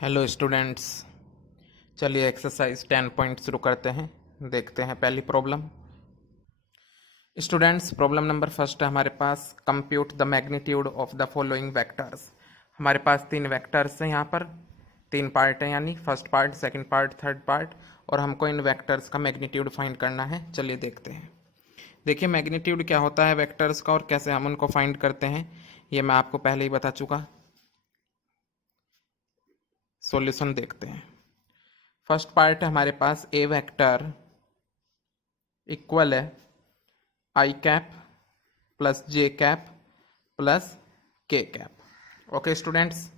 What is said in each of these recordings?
Hello students, चलिए exercise 10 point शुरू करते हैं। देखते हैं पहली problem. Students, problem number first है हमारे पास, compute the magnitude of the following vectors. हमारे पास 3 वेक्टर्स हैं, यहाँ पर 3 पार्ट हैं, यानी first part, second part, third part, और हमको इन वेक्टर्स का मैग्नीट्यूड फाइंड करना है। चलिए देखते हैं। देखिए मैग्नीट्यूड क्या होता है वेक्टर्स का और कैसे हम उनको फाइंड करते हैं, ये मैं आपको पहले ही बता चुका। सॉल्यूशन देखते हैं। फर्स्ट पार्ट है हमारे पास, ए वेक्टर इक्वल है आई कैप प्लस जे कैप प्लस के कैप। ओके स्टूडेंट्स,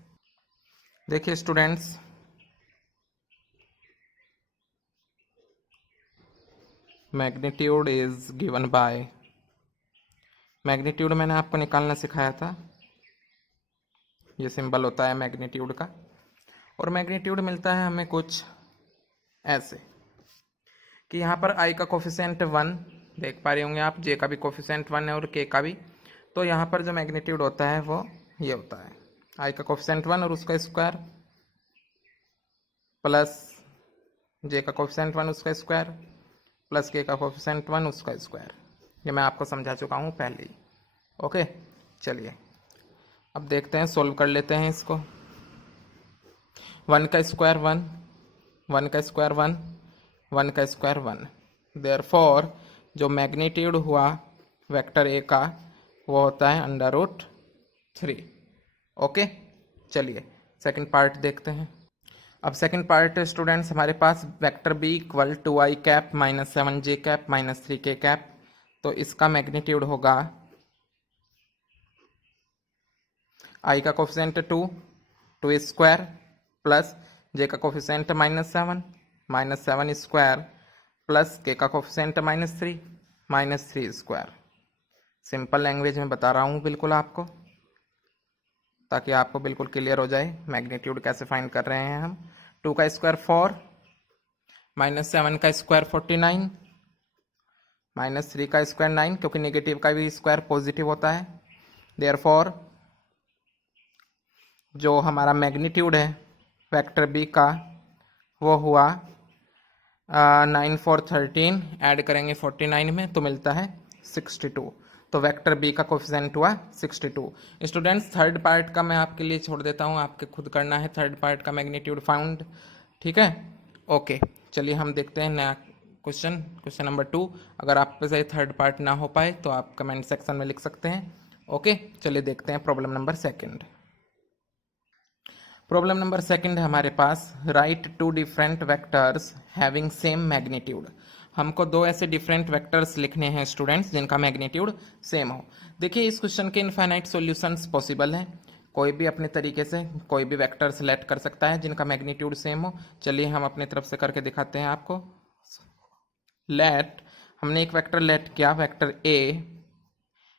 देखिए students, magnitude is given by, magnitude मैंने आपको निकालना सिखाया था, ये सिंबल होता है मैग्नीट्यूड का। और मैग्नीट्यूड मिलता है हमें कुछ ऐसे कि यहाँ पर आई का कोफिशिएंट 1 देख पा रहे होंगे आप, जे का भी कोफिशिएंट 1 है और के का भी। तो यहाँ पर जो मैग्नीट्यूड होता है वो ये होता है, आई का कोफिशिएंट 1 और उसका स्क्वायर प्लस जे का कोफिशिएंट 1 उसका स्क्वायर प्लस के का कोफिशिएंट 1 उसका स्क्वायर। ये मैं आपको समझा चुका हूँ पहले ही। ओके, चलिए अब देखते हैं, सोल्व कर लेते हैं इसको। 1 का स्क्वायर 1, 1 का स्क्वायर 1, 1 का स्क्वायर 1। देयरफॉर जो मैग्नीट्यूड हुआ वेक्टर ए का वो होता है √3। ओके, चलिए सेकंड पार्ट देखते हैं। अब सेकंड पार्ट स्टूडेंट्स हमारे पास vector B equal to I cap minus 7 J cap minus 3 K cap. तो इसका मैग्नीट्यूड होगा आई का कोफिशिएंट 2 स्क्वायर प्लस जे का कोफिशिएंट -7 स्क्वायर प्लस के का कोफिशिएंट -3 स्क्वायर। सिंपल लैंग्वेज में बता रहा हूँ बिल्कुल आपको, ताकि आपको बिल्कुल क्लियर हो जाए मैग्नीट्यूड कैसे फाइंड कर रहे हैं हम। 2 का स्क्वायर 4, -7 का स्क्वायर 49, -3 का स्क्वायर 9, क्योंकि नेगेटिव का भी स्क्वायर पॉजिटिव होता है। देयरफॉर जो हमारा मैग्नीट्यूड है वेक्टर बी का वो हुआ 9 4 13, ऐड करेंगे 49 में तो मिलता है 62। तो वेक्टर बी का कोफिशिएंट हुआ 62। स्टूडेंट्स थर्ड पार्ट का मैं आपके लिए छोड़ देता हूँ, आपके खुद करना है थर्ड पार्ट का मैग्नीट्यूड फाउंड, ठीक है। ओके, चलिए हम देखते हैं नया क्वेश्चन नंबर 2। अगर आप पे से थर्ड पार्ट ना हो पाए तो आप कमेंट सेक्शन में लिख सकते हैं। ओके, चलिए देखते हैं problem number second. Problem number second है हमारे पास, write 2 different vectors having same magnitude. हमको 2 ऐसे डिफरेंट वेक्टर्स लिखने हैं स्टूडेंट्स जिनका मैग्नीट्यूड सेम हो। देखिए इस क्वेश्चन के इनफाइनाइट सॉल्यूशंस पॉसिबल हैं, कोई भी अपने तरीके से कोई भी वेक्टर सेलेक्ट कर सकता है जिनका मैग्नीट्यूड सेम हो। चलिए हम अपनी तरफ से करके दिखाते हैं आपको। लेट, हमने एक वेक्टर लेट किया, वेक्टर ए,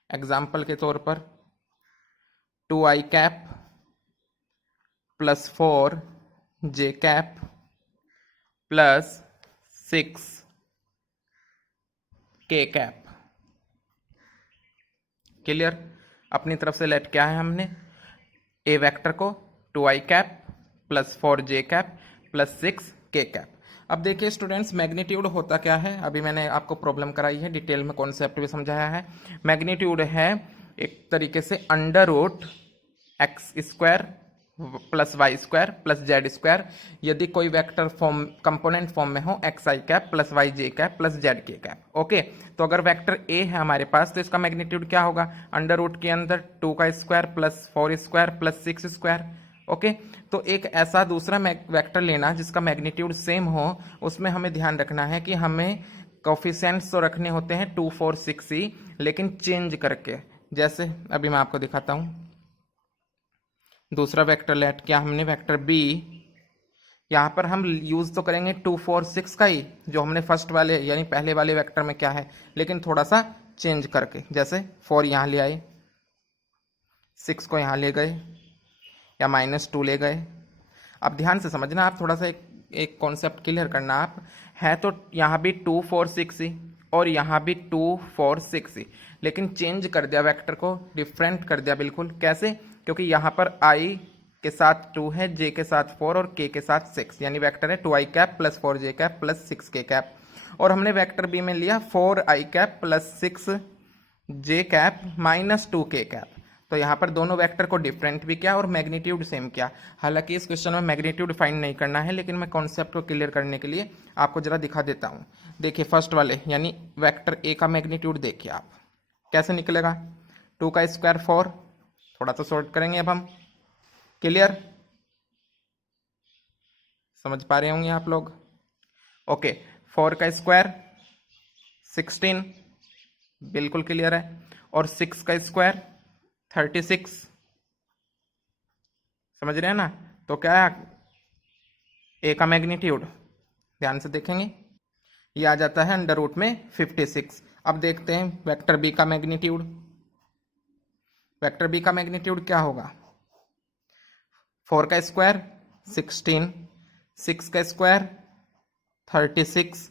एग्जाम्पल के तौर पर 2i कैप प्लस 4 जे कैप प्लस 6 के कैप। क्लियर, अपनी तरफ से लेट किया है हमने ए वेक्टर को 2i कैप प्लस 4 जे कैप प्लस 6 के कैप। अब देखिए स्टूडेंट्स मैग्नीट्यूड होता क्या है, अभी मैंने आपको प्रॉब्लम कराई है, डिटेल में कॉन्सेप्ट भी समझाया है। मैग्नीट्यूड है एक तरीके से √x² plus y square plus z square, यदि कोई वेक्टर फॉर्म कंपोनेंट फॉर्म में हो x i cap plus y j cap plus z k cap. Okay, तो अगर वेक्टर ए है हमारे पास तो इसका मैग्नीट्यूड क्या होगा, अंडर रूट के अंदर 2 का square plus 4 square plus 6 square. Okay, तो एक ऐसा दूसरा वेक्टर लेना जिसका मैग्नीट्यूड सेम हो, उसमें हमें ध्यान रखना है कि हमें कोफिशिएंट्स तो रखने होते हैं 2 4 6 ही, लेकिन चेंज करके। जैसे अभी मैं आपको दिखाता हूँ, दूसरा वेक्टर लेट किया हमने वेक्टर बी, यहाँ पर हम यूज तो करेंगे 2 4 6 का ही जो हमने फर्स्ट वाले यानी पहले वाले वेक्टर में क्या है, लेकिन थोड़ा सा चेंज करके। जैसे 4 यहाँ ले आए, 6 को यहाँ ले गए, या -2 ले गए। अब ध्यान से समझना, आप थोड़ा सा एक कॉन्सेप्ट क्लियर करना। आप है तो यहाँ भी 2 4 6 ही और यहाँ भी 2 4 6 ही, लेकिन चेंज कर दिया वेक्टर को, डिफरेंट कर दिया बिल्कुल। कैसे, क्योंकि यहाँ पर आई के साथ 2 है, जे के साथ 4 और के साथ 6, यानी वेक्टर है 2i cap plus 4j cap plus 6k cap. और हमने वेक्टर बी में लिया 4i cap plus 6j cap minus 2k cap. तो यहाँ पर दोनों वेक्टर को डिफरेंट भी किया और मैग्नीट्यूड सेम किया। हालांकि इस क्वेश्चन में मैग्नीट्यूड फाइंड नहीं करना है, लेकिन मैं कॉन्सेप्ट को क्लियर करने के लिए आपको जरा दिखा देता हूँ। देखिए फर्स्ट वाले यानी वेक्टर ए का मैग्नीट्यूड देखिए आप कैसे निकलेगा। 2 का स्क्वायर 4, थोड़ा सा सॉर्ट करेंगे अब हम। क्लियर, समझ पा रहे होंगे आप लोग। ओके, 4 का स्क्वायर 16, बिल्कुल क्लियर है। और 6 का स्क्वायर 36, समझ रहे हैं ना। तो क्या है ए का मैग्नीट्यूड, ध्यान से देखेंगे, ये आ जाता है अंडर रूट में 56। अब देखते हैं वेक्टर बी का मैग्नीट्यूड। वेक्टर बी का मैग्नीट्यूड क्या होगा, 4 का स्क्वायर 16, 6 का स्क्वायर 36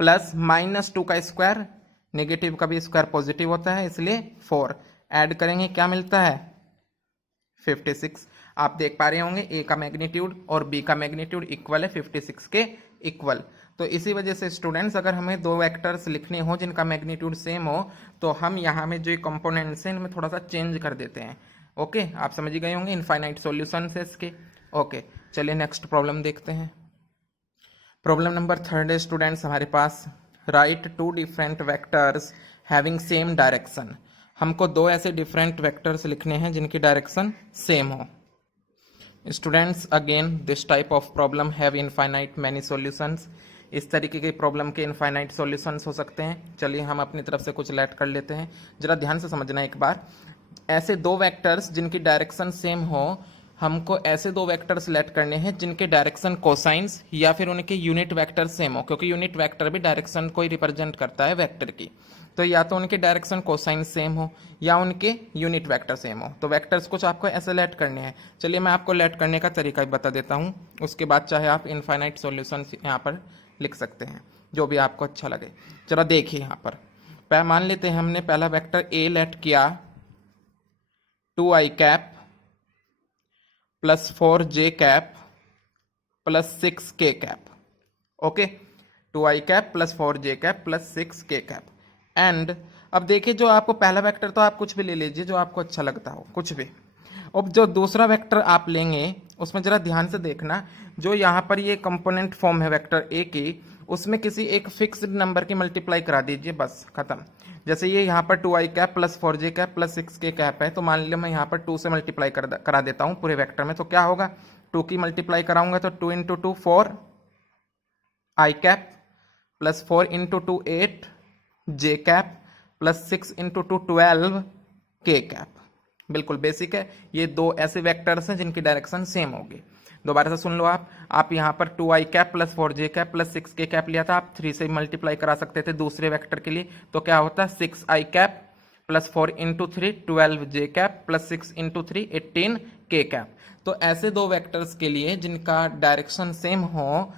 प्लस माइनस 2 का स्क्वायर, नेगेटिव का भी स्क्वायर पॉजिटिव होता है इसलिए 4, ऐड करेंगे क्या मिलता है 56। आप देख पा रहे होंगे ए का मैग्नीट्यूड और बी का मैग्नीट्यूड इक्वल है 56 के इक्वल। तो इसी वजह से स्टूडेंट्स अगर हमें दो वेक्टर्स लिखने हो जिनका मैग्नीट्यूड सेम हो तो हम यहाँ में जो कंपोनेंट्स हैं इनमें थोड़ा सा चेंज कर देते हैं। ओके, आप समझ गए होंगे इनफाइनाइट सॉल्यूशन है इसके। ओके, चलिए नेक्स्ट प्रॉब्लम देखते हैं। प्रॉब्लम नंबर 3 है स्टूडेंट्स हमारे पास, write 2 different vectors having same direction. हमको दो ऐसे डिफरेंट वेक्टर्स लिखने हैं जिनकी डायरेक्शन सेम हो। Students again this type of problem have infinite many solutions. इस तरीके के प्रॉब्लम के इनफाइनाइट सॉल्यूशंस हो सकते हैं। चलिए हम अपनी तरफ से कुछ लेट कर लेते हैं, जरा ध्यान से समझना एक बार। ऐसे दो वेक्टर्स जिनकी डायरेक्शन सेम हो, हमको ऐसे दो वेक्टर्स लेट करने हैं जिनके डायरेक्शन कोसाइंस या फिर उनके यूनिट वेक्टर सेम हो, क्योंकि यूनिट वेक्टर भी डायरेक्शन को ही रिप्रेजेंट करता है वेक्टर की। तो या तो उनके डायरेक्शन कोसाइन सेम हो या उनके यूनिट वेक्टर सेम हो। तो वेक्टर्स कुछ आपको ऐसे लेट करने हैं। चलिए मैं आपको लेट करने का तरीका भी बता देता हूँ, उसके बाद चाहे आप इनफाइनाइट सॉल्यूशन यहाँ पर लिख सकते हैं, जो भी आपको अच्छा लगे। जरा देखिए यहाँ पर मान लेते हैं हमने पहला वेक्टर ए लेट किया 2i cap plus 4j cap plus 6k cap. Okay, 2i cap plus 4j cap plus 6k cap. And अब देखिए जो आपको पहला वेक्टर तो आप कुछ भी ले लीजिए जो आपको अच्छा लगता हो, कुछ भी। अब जो दूसरा वेक्टर आप लेंगे उसमें जरा ध्यान से देखना, जो यहाँ पर ये कंपोनेंट फॉर्म है वेक्टर ए की, उसमें किसी एक फिक्स्ड नंबर की मल्टीप्लाई करा दीजिए, बस खत्म। जैसे ये यहाँ पर 2i cap plus 4j cap plus 6k cap है, तो मान लीजिए मैं यहाँ पर 2 से मल्टीप्लाई करा देता हूँ पूरे वेक्टर में। तो क्या होगा, 2 की मल्टीप्लाई कराऊंगा तो 2 into 2 4i cap plus 4 into 2 8j cap plus 6 into 2 12k cap. बिल्कुल बेसिक है। ये दो ऐसे वेक्टर्स हैं जिनकी डायरेक्शन सेम होगी। दोबारा से सुन लो आप यहाँ पर 2i cap plus 4j cap plus 6k cap लिया था, आप 3 से मल्टीप्लाई करा सकते थे दूसरे वेक्टर के लिए। तो क्या होता 6i cap plus 4 into 3 12j cap plus 6 into 3 18k cap. तो ऐसे दो वेक्टर्स के लिए जिनका डायरेक्शन सेम हो,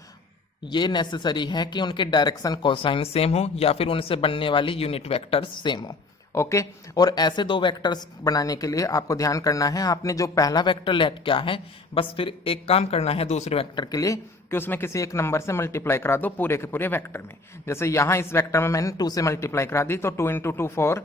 ये नेसेसरी है कि उनके डायरेक्शन कोसाइन सेम हो या फिर उनसे बनने वाली यूनिट वेक्टर्स सेम हो। ओके, और ऐसे दो वेक्टर्स बनाने के लिए आपको ध्यान करना है, आपने जो पहला वेक्टर लेट किया है बस फिर एक काम करना है दूसरे वेक्टर के लिए कि उसमें किसी एक नंबर से मल्टीप्लाई करा दो पूरे के पूरे वेक्टर में। जैसे यहाँ इस वेक्टर में मैंने 2 से मल्टीप्लाई करा दी, तो 2 इंटू 2 4,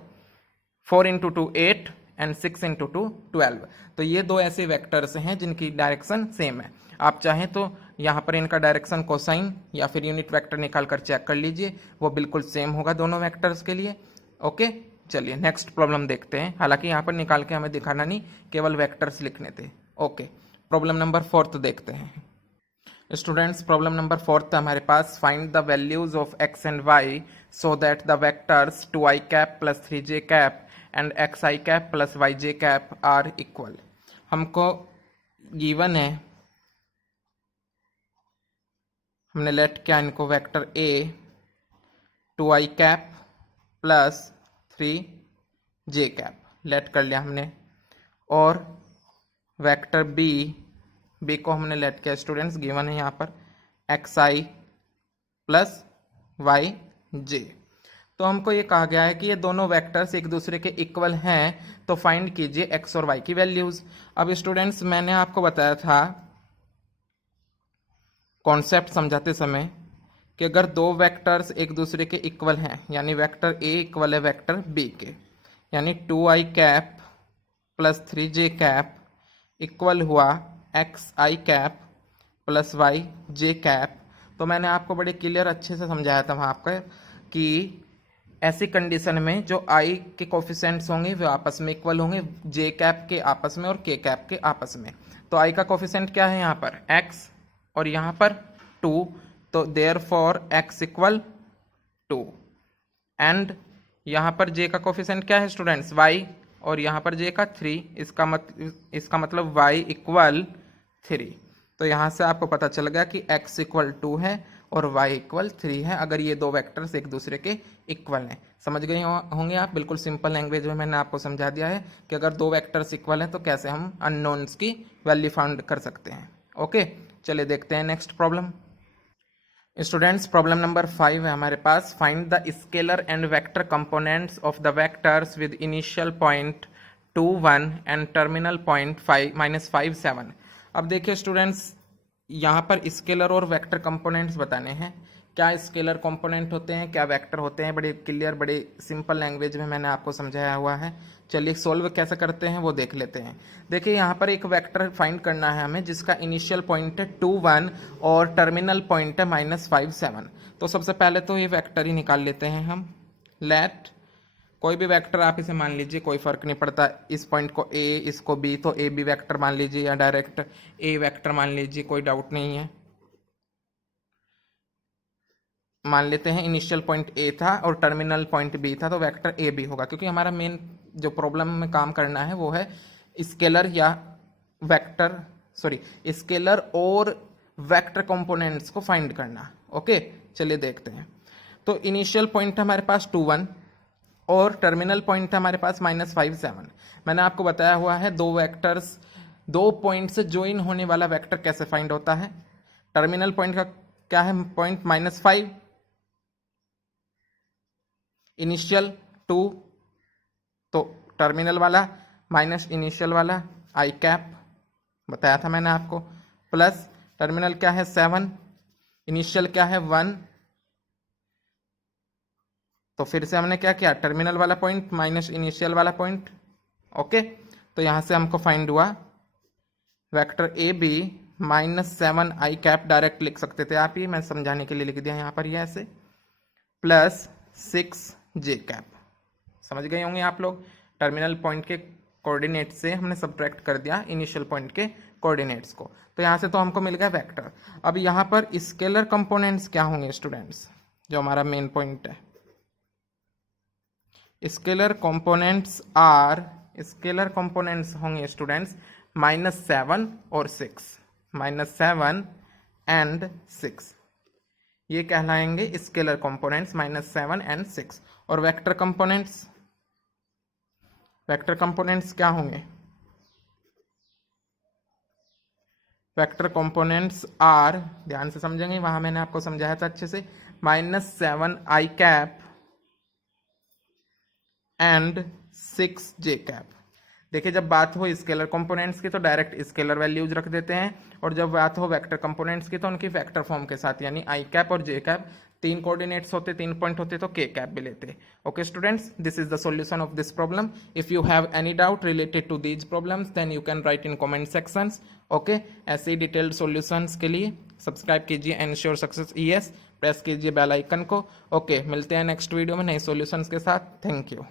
4 इंटू 2 8 एंड 6 इंटू 2 12। तो ये दो ऐसे वेक्टर्स हैं जिनकी डायरेक्शन सेम है। आप चाहें तो यहाँ पर इनका डायरेक्शन कोसाइन या फिर यूनिट वेक्टर निकाल कर चेक कर लीजिए, वो बिल्कुल सेम होगा दोनों वेक्टर्स के लिए। ओके, चलिए नेक्स्ट प्रॉब्लम देखते हैं। हालांकि यहाँ पर निकाल के हमें दिखाना नहीं, केवल वेक्टर्स लिखने थे। ओके, प्रॉब्लम नंबर 4 देखते हैं स्टूडेंट्स। प्रॉब्लम नंबर 4 हमारे पास, find the values of x and y so that the vectors 2i cap plus 3j cap and xi cap plus yj cap are equal. हमको given है, हमने let किया इनको vector a 2i cap plus 3j cap let कर लिया हमने, और vector b को हमने लेट किया स्टूडेंट्स, गिवन है यहाँ पर xi प्लस yj। तो हमको ये कहा गया है कि ये दोनों वेक्टर्स एक दूसरे के इक्वल हैं, तो फाइंड कीजिए एक्स और वाई की वैल्यूज। अब स्टूडेंट्स मैंने आपको बताया था कॉन्सेप्ट समझाते समय कि अगर दो वेक्टर्स एक दूसरे के इक्वल हैं, यानी वेक्टर ए इक्वल है वेक्टर बी के, यानी 2i cap plus 3j cap equal हुआ xi cap plus y j cap, तो मैंने आपको बड़े क्लियर अच्छे से समझाया था वहाँ पर कि ऐसी कंडीशन में जो i के कोफिशिएंट्स होंगे वे आपस में इक्वल होंगे, j कैप के आपस में और k कैप के आपस में। तो i का कोफिशिएंट क्या है यहाँ पर x और यहाँ पर 2, तो देयरफॉर x इक्वल 2, एंड यहाँ पर j का कोफिशिएंट क्या है स्टूडेंट्स y और यहाँ पर j का 3, इसका मतलब y इक्वल 3। तो यहाँ से आपको पता चल गया कि x इक्वल 2 है और y इक्वल 3 है अगर ये दो वेक्टर्स एक दूसरे के इक्वल हैं। समझ गए होंगे आप, बिल्कुल सिंपल लैंग्वेज में मैंने आपको समझा दिया है कि अगर दो वेक्टर्स इक्वल हैं तो कैसे हम अननोन्स की वैल्यू फाउंड कर सकते हैं। ओके, चलिए देखते हैं next problem. Students problem number 5 है हमारे पास। Find the scalar and vector components of the vectors with initial point 2 1 and terminal point -5 7। अब देखिए स्टूडेंट्स, यहाँ पर स्केलर और वेक्टर कंपोनेंट्स बताने हैं। क्या स्केलर कंपोनेंट होते हैं, क्या वेक्टर होते हैं, बड़े क्लियर बड़े सिंपल लैंग्वेज में मैंने आपको समझाया हुआ है। चलिए सोल्व कैसे करते हैं वो देख लेते हैं। देखिए यहाँ पर एक वेक्टर फाइंड करना है हमें जिसका इनिशियल पॉइंट है 2 1 और टर्मिनल पॉइंट है -5 7। तो सबसे पहले तो ये वेक्टर ही निकाल लेते हैं हम। लेट कोई भी वेक्टर आप इसे मान लीजिए, कोई फर्क नहीं पड़ता, इस पॉइंट को a इसको b, तो a b वेक्टर मान लीजिए या डायरेक्ट a वेक्टर मान लीजिए, कोई डाउट नहीं है। मान लेते हैं इनिशियल पॉइंट a था और टर्मिनल पॉइंट b था, तो वेक्टर a b होगा, क्योंकि हमारा मेन जो प्रॉब्लम में काम करना है वो है स्केलर या वेक्टर स्केलर और वेक्टर कंपोनेंट्स को फाइंड करना। ओके, चलिए देखते हैं। तो इनिशियल पॉइंट हमारे पास 2 1 और टर्मिनल पॉइंट है हमारे पास -5 7। मैंने आपको बताया हुआ है दो वेक्टर्स, दो पॉइंट से ज्वाइन होने वाला वेक्टर कैसे फाइंड होता है। टर्मिनल पॉइंट का क्या है पॉइंट -5, इनिशियल 2, तो टर्मिनल वाला माइनस इनिशियल वाला i कैप बताया था मैंने आपको, प्लस टर्मिनल क्या है 7, इनिशियल क्या है 1, तो फिर से हमने क्या किया टर्मिनल वाला पॉइंट माइनस इनिशियल वाला पॉइंट। ओके, तो यहां से हमको फाइंड हुआ vector a b -7 i cap, direct लिख सकते थे आप ही, मैं समझाने के लिए लिख दिया यहाँ पर ये ऐसे, प्लस 6 j कैप। समझ गए होंगे आप लोग, टर्मिनल पॉइंट के कोऑर्डिनेट से हमने सब्ट्रैक्ट कर दिया इनिशियल पॉइंट के कोऑर्डिनेट्स को, तो यहाँ से तो हमको मिल गया वेक्टर। अब यहाँ पर स्केलर कंपोनेंट्स क्या होंगे स्टूडेंट्स, जो हमारा मेन पॉइंट है। स्केलर कंपोनेंट्स होंगे स्टूडेंट्स -7 और 6, -7 एंड 6, ये कहलाएंगे स्केलर कंपोनेंट्स -7 एंड 6। और वेक्टर कंपोनेंट्स क्या होंगे, वेक्टर कंपोनेंट्स आर, ध्यान से समझेंगे, वहां मैंने आपको समझाया था अच्छे से, -7 i cap and 6 j cap. देखिए जब बात हो स्केलर कंपोनेंट्स की तो डायरेक्ट स्केलर वैल्यूज रख देते हैं, और जब बात हो वेक्टर कंपोनेंट्स की तो उनकी वेक्टर फॉर्म के साथ, यानी i कैप और j कैप, 3 कोऑर्डिनेट्स होते, 3 पॉइंट होते तो k कैप भी लेते। Okay students, this is the solution of this problem. If you have any doubt related to these problems then you can write in comment sections. Okay, ऐसे ही detailed solutions के लिए subscribe कीजिए ensure success ES, press कीजिए bell icon को। Okay, मिलते हैं next video में नए सॉल्यूशंस के साथ। Thank you.